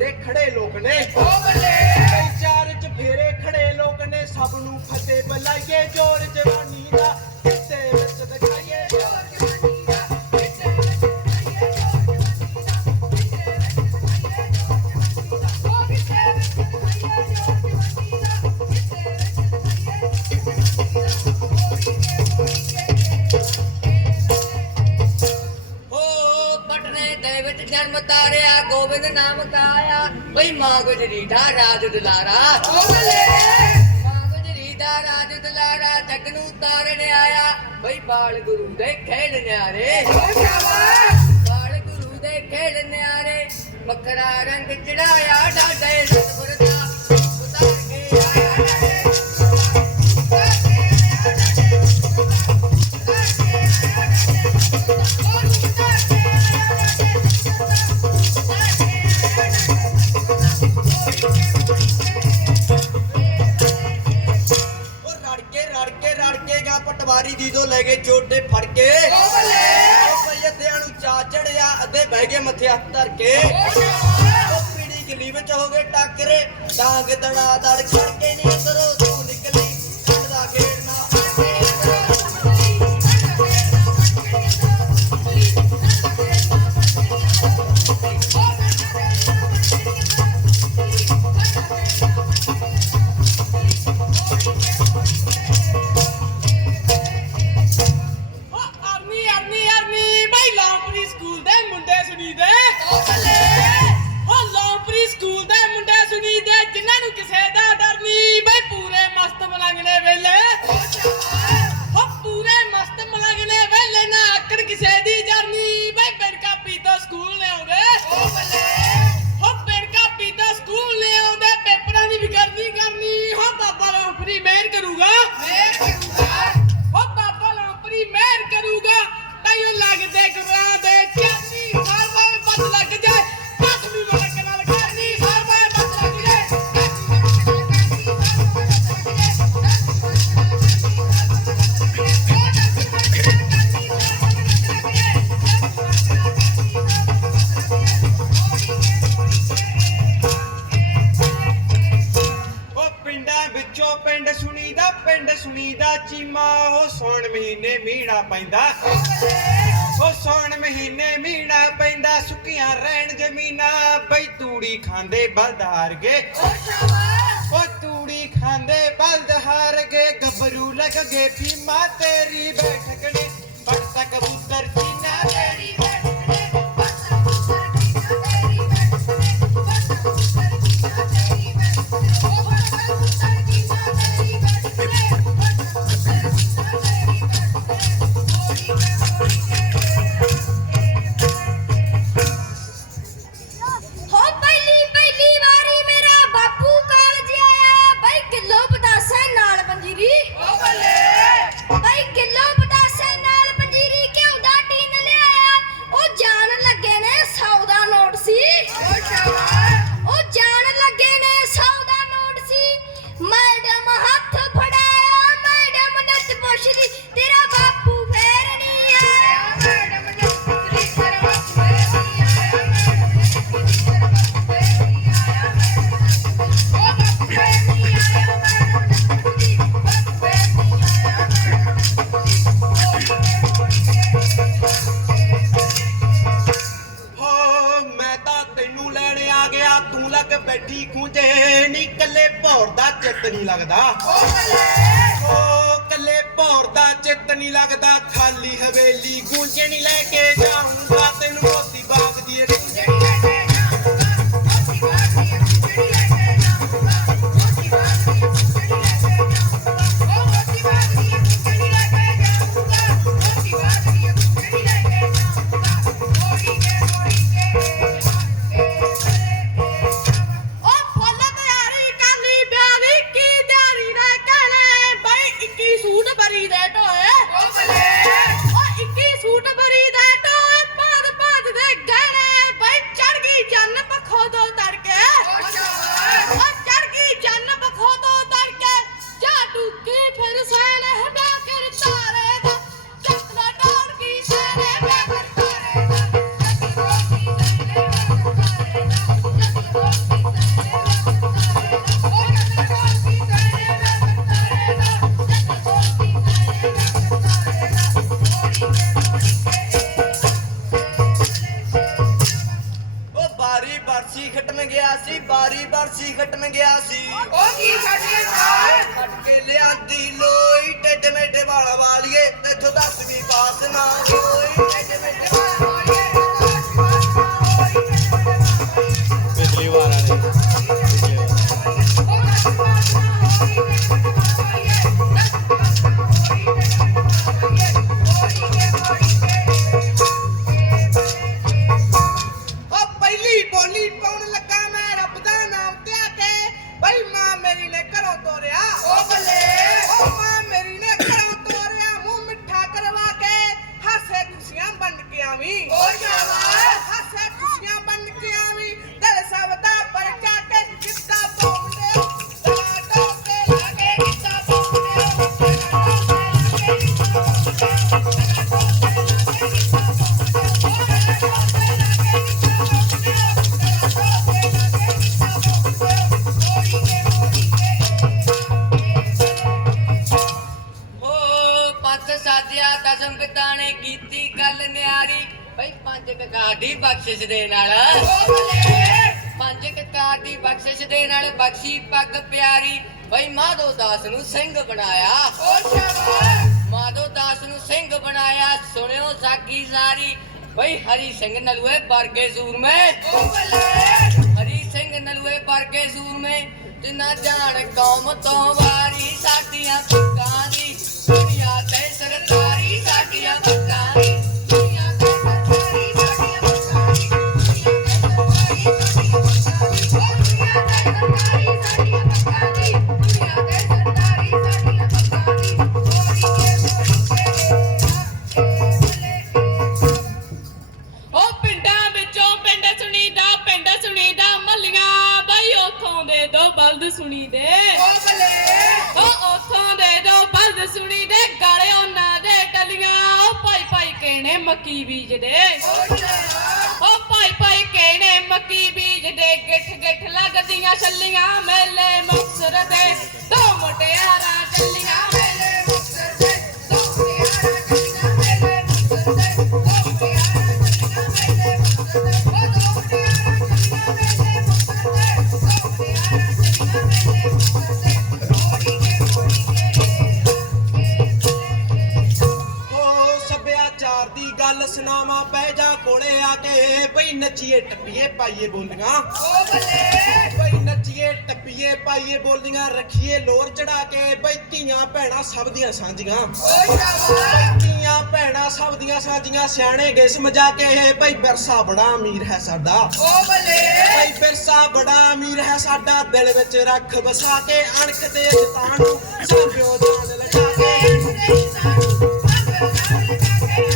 ਫੇਰੇ ਖੜੇ ਲੋਕ ਨੇ। ਬਈ ਚਾਰ ਚ ਫੇਰੇ ਖੜੇ ਲੋਕ ਨੇ ਸਭ ਨੂੰ ਫਤਿਹ ਬੁਲਾਈਏ ਜੋਰ ਜਵਾਨੀ ਦਾ। ਕਿਤੇ ਵਿੱਚ ਦਿਖਾਈਏ। ਜੋਰ ਜਵਾਨੀ ਦਾ ਕਿਤੇ ਵਿੱਚ ਦਿਖਾਈਏ ਜੋਰ ਜਵਾਨੀ ਦਾ ਓ ਪਟਨੇ ਦੇ ਵਿੱਚ ਜਨਮ ਤਾਰਿਆ ਗੋਬਿੰਦ ਨਾਮ ਕਾਇਆ ਬਈ ਮਾਂ ਗੁਜਰੀ ਦਾ ਰਾਜ ਦੁਲਾਰਾ। ਮਾਂ ਗੁਜਰੀ ਦਾ ਰਾਜ ਦੁਲਾਰਾ ਜਗ ਨੂੰ ਤਾਰਨ ਆਇਆ। ਬਈ ਬਾਲ ਗੁਰੂ ਦੇ ਖੇਡ ਨਿਆਰੇ। ਬਾਲ ਗੁਰੂ ਦੇ ਖੇਡ ਨਿਆਰੇ। ਮਕਰਾ ਰੰਗ ਚੜਾਇਆ ਡਾਡੇ ਸਤਿਗੁਰ ਲੈ ਕੇ ਚੋਟੇ ਫੜ ਕੇ। ਭਈ ਅੱਧਿਆਂ ਨੂੰ ਚਾ ਚੜਿਆ ਅੱਧੇ ਬਹਿ ਗਏ ਮੱਥੇ ਹੱਥ ਧਰ ਕੇ। ਉਹ ਪੀੜੀ ਗਲੀ ਵਿੱਚ ਹੋ ਗਏ ਟੱਕਰੇ ਡਾਂਗ ਦੜਾ ਦੜ ਖੜ ਕੇ ਨਹੀਂ ਅੰਦਰੋਂ ਮੀਣਾ ਪੈਂਦਾ। ਉਹ ਸੌਣ ਮਹੀਨੇ ਮੀਣਾ ਪੈਂਦਾ, ਸੁੱਕੀਆਂ ਰਹਿਣ ਜ਼ਮੀਨਾਂ, ਬਈ ਤੂੜੀ ਖਾਂਦੇ ਬਲਦ ਹਾਰ ਉਹ ਤੂੜੀ ਖਾਂਦੇ ਬਲਦ ਹਾਰ ਗੱਭਰੂ ਲੱਗ ਗਏ ਭੀਮਾ ਤੇਰੀ ਬੈਠਕ ਭੌਰ ਦਾ ਚਿੱਤ ਨਹੀਂ ਲੱਗਦਾ। ਓ ਕੱਲੇ ਭੌਰ ਦਾ ਚਿੱਤ ਨਹੀਂ ਲੱਗਦਾ। ਬਈ ਮਾਂ ਮੇਰੀ ਨੇ ਘਰੋਂ ਤੋਰਿਆ। ਉਹ ਬੱਲੇ। ਪੰਜ ਕਕਾਰ ਦੀ ਬਖਸ਼ਿਸ਼ ਦੇ ਨਾਲ। ਪੰਜ ਕਕਾਰ ਦੀ ਬਖਸ਼ਿਸ਼ ਦੇ ਨਾਲ ਬਖਸ਼ੀ ਪੱਗ ਪਿਆਰੀ ਬਈ ਮਾਧੋ ਦਾਸ ਨੂੰ ਸਿੰਘ ਬਣਾਇਆ। ਮਾਧੋ ਦਾਸ ਨੂੰ ਸਿੰਘ ਬਣਾਇਆ, ਸੁਣਿਓ ਸਾਕੀ ਸਾਰੀ। ਬਈ ਹਰੀ ਸਿੰਘ ਨਲੂਏ ਵਰਗੇ ਸੂਰਮੇ। ਹਰੀ ਸਿੰਘ ਨਲੂਏ ਵਰਗੇ ਸੂਰਮੇ, ਜਿਨ੍ਹਾਂ ਜਾਣ ਕੌਮ ਤੋਂ ਵਾਰੀ ਸਾਡੀਆਂ ਪੱਕਾਂ ਦੀ। ਦੁਨੀਆ ਤੇ ਸਰਕਾਰੀ ਸਾਡੀਆਂ ਪੱਕਾਂ ਦੀ। ਉਥੋਂ ਦੇ ਦੋ ਬਲਦ ਸੁਣੀਦੇ। ਉਹ ਉਥੋਂ ਦੇ ਦੋ ਬਲਦ ਸੁਣੀਦੇ ਗਾਲੇ ਉਹਨਾਂ ਦੇ ਟਲੀਆਂ ਉਹ ਭਾਈ ਭਾਈ ਕਹਿਣੇ ਮੱਕੀ ਬੀਜਦੇ? ਉਹ ਭਾਈ ਭਾਈ ਕਹਿਣੇ ਮੱਕੀ ਬੀਜਦੇ? ਗਿੱਠ ਗਿੱਠ ਲੱਗਦੀਆਂ ਛੱਲੀਆਂ ਮੇਲੇ ਮੁਕਸਰ ਦੇ ਦੋ ਮੁਟਿਆਰਾਂ ਚੱਲੀਆਂ ਨੱਚੀਏ ਟੱਪੀਏ ਪਾਈਏ ਬੋਲੀਆਂ। ਬਈ ਨੱਚੀਏ ਟੱਪੀਏ ਪਾਈਏ ਬੋਲੀਆਂ ਰੱਖੀਏ ਲੋਰ ਚੜਾ ਕੇ। ਬਈ ਧੀਆਂ ਭੈਣਾਂ ਸਭ ਦੀਆਂ ਸਾਂਝੀਆਂ। ਬਈ ਧੀਆਂ ਭੈਣਾਂ ਸਭ ਦੀਆਂ ਸਾਂਝੀਆਂ ਸਿਆਣੇ ਗਏ ਸਮਝਾ ਕੇ। ਬਈ ਵਿਰਸਾ ਬੜਾ ਅਮੀਰ ਹੈ ਸਾਡਾ। ਬਈ ਵਿਰਸਾ ਬੜਾ ਅਮੀਰ ਹੈ ਸਾਡਾ। ਦਿਲ ਵਿੱਚ ਰੱਖ ਵਸਾ ਕੇ ਅਣਖ ਤੇ ਜਤਾਂ ਨੂੰ। ਸਾਂਭਿਓ ਜਾਨ ਲਗਾ ਕੇ। ਉਦਮ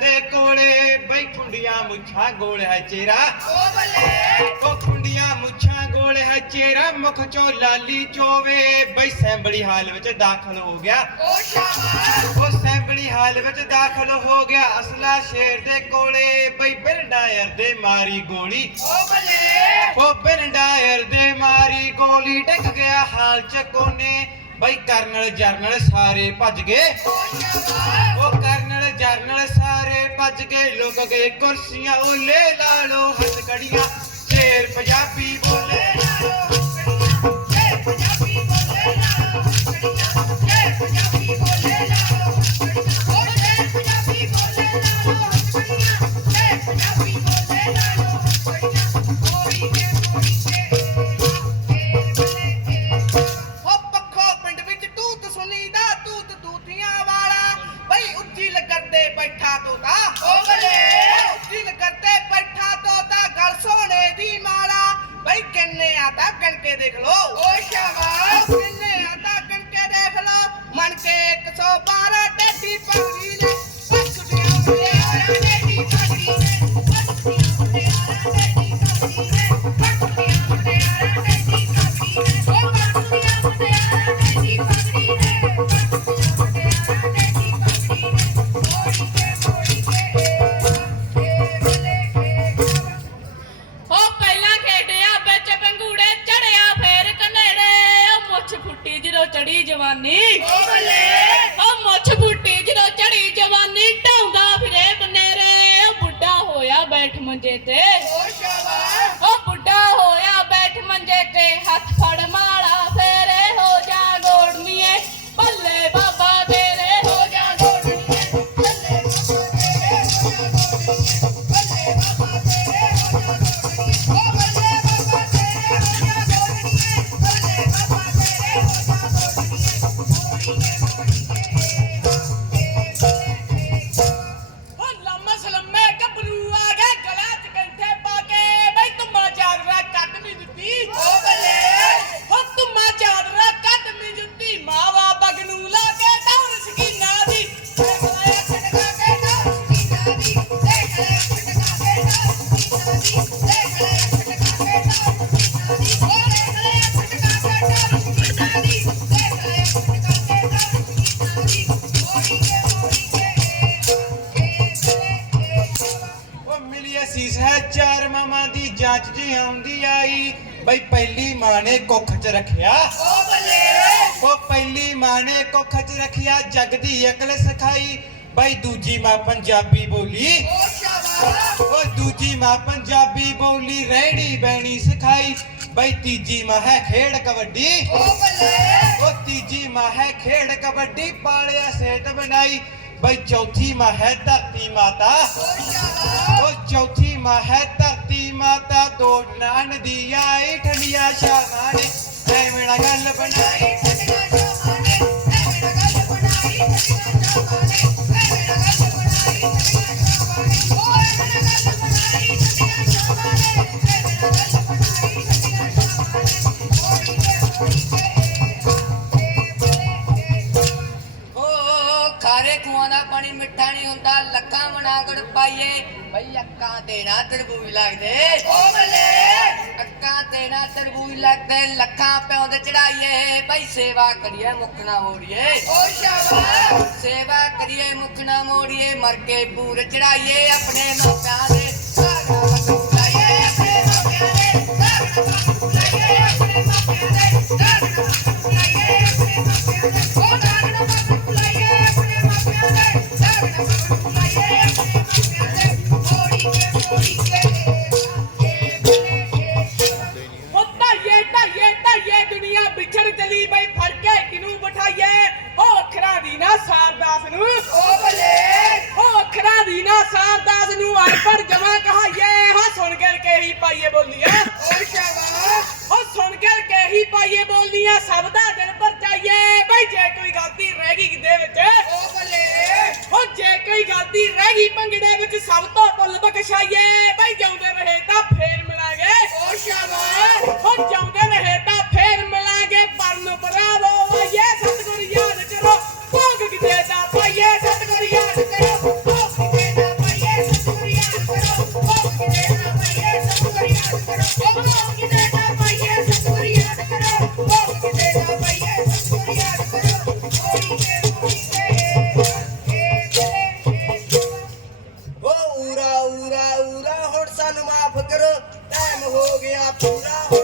ਦੇ ਕੋਲੇ ਬਈ ਕੁੰਡੀਆਂ ਮੁੱਛਾਂ ਗੋਲ ਹੈ ਚਿਹਰਾ। ਉਹ ਕੁੰਡੀਆਂ ਮੁੱਛਾਂ ਗੋਲ ਹੈ ਚਿਹਰਾ ਮੁਖ ਚੋਂ ਲਾਲੀ ਚੋਵੇ। ਬਈ ਸੈਂਬੜੀ ਹਾਲ ਵਿੱਚ ਦਾਖਲ ਹੋ ਗਿਆ। ਉਹ ਸੈਂਬੜੀ ਹਾਲ ਵਿੱਚ ਦਾਖਲ ਹੋ ਗਿਆ। ਅਸਲਾ ਸ਼ੇਰ ਦੇ ਕੋਲੇ ਬਈ ਬਿਰਡਾਇਰ ਦੇ ਮਾਰੀ ਗੋਲੀ। ਉਹ ਬਿਰਡਾਇਰ ਦੇ ਮਾਰੀ ਗੋਲੀ ਡਿੱਗ ਗਿਆ ਹਾਲ ਚ ਕੋਨੇ। ਬਈ ਕਰਨਲ ਜਰਨਲ ਸਾਰੇ ਭੱਜ ਗਏ। ਉਹ ਕਰਨਲ ਸਾਰੇ ਲੋਕ ਗਏ ਕੁਰਸੀਆਂ ਉੱਲੇ ਲਾ ਲੋ ਹੱਥ ਕੜੀਆਂ। ਸ਼ੇਰ ਪੰਜਾਬੀ ਬੋਲੇ ਉਹ ਪੱਖੋ ਪਿੰਡ ਵਿੱਚ ਤੂਤ ਸੁਣੀਦਾ ਤੂਤ ਤੂਤੀਆਂ ਵਾਲਾ। ਬਈ ਉੱਚੀ ਲਗਰ ਤੇ ਬੈਠਾ ਤੂੰ ਓ ਬਈ ਕਿੰਨੇ ਆਤਾ ਗਣ ਕੇ ਦੇਖ ਲੋ ਓ ਸ਼ਾਬਾਸ਼। ਕਿੰਨੇ ਆਤਾ ਗਣ ਕੇ ਦੇਖ ਲੋ ਮਨ ਕੇ 112 ਟੇਡੀ ਪਗੜੀ ਨੇ ਮਾਂ ਨੇ ਕੁੱਖ 'ਚ ਰੱਖਿਆ, ਜੱਗ ਦੀ ਅਕਲ ਸਿਖਾਈ। ਬਈ ਦੂਜੀ ਮਾਂ ਪੰਜਾਬੀ ਬੋਲੀ। ਉਹ ਦੂਜੀ ਮਾਂ ਪੰਜਾਬੀ ਬੋਲੀ, ਰਹਿਣੀ ਬੈਣੀ ਸਿਖਾਈ। ਬਈ ਤੀਜੀ ਮਾਂ ਹੈ ਖੇਡ ਕਬੱਡੀ। ਉਹ ਤੀਜੀ ਮਾਂ ਹੈ ਖੇਡ ਕਬੱਡੀ, ਪਾਲਿਆ ਸੇਟ ਬਣਾਈ। ਬਈ ਚੌਥੀ ਮਾਂ ਹੈ ਧਰਤੀ ਮਾਤਾ। ਉਹ ਚੌਥੀ ਮਾਂ ਹੈ ਧਰਤੀ ਮਾਤਾ, ਦੋ ਨਾਨ ਦੀ ਆਈ, ਠੰਡੀਆਂ ਸ਼ਾਨਾਂ ਨੇ। ਐਵੇਂ ਨਾ ਗੱਲ ਬਣਾ ਤੇਰਾ ਤਰਬੂਜ ਲੱਗਦੇ। ਓ ਬੱਲੇ ਅੱਖਾਂ ਤੇਰਾ ਤਰਬੂਜ ਲੱਗਦੇ ਲੱਖਾਂ ਪਿਓ ਦੇ ਚੜਾਈਏ। ਬਈ ਸੇਵਾ ਕਰੀਏ ਮੁੱਖ ਨਾ ਮੋੜੀਏ। ਓ ਸ਼ਾਬਾਸ਼। ਸੇਵਾ ਕਰੀਏ ਮੁੱਖ ਨਾ ਮੋੜੀਏ। ਮਰ ਕੇ ਪੂਰ ਚੜਾਈਏ ਆਪਣੇ ਲੋਕਾਂ ਦੇ ਸਾਰਾ ਮਤਲਬ ਆਪਣੇ ਲੋਕਾਂ ਦੇ ਸਾਰਾ ਮਤਲਬ ਆਪਣੇ ਲੋਕਾਂ ਦੇ ਹੋ ਗਿਆ ਪੂਰਾ ਹੋ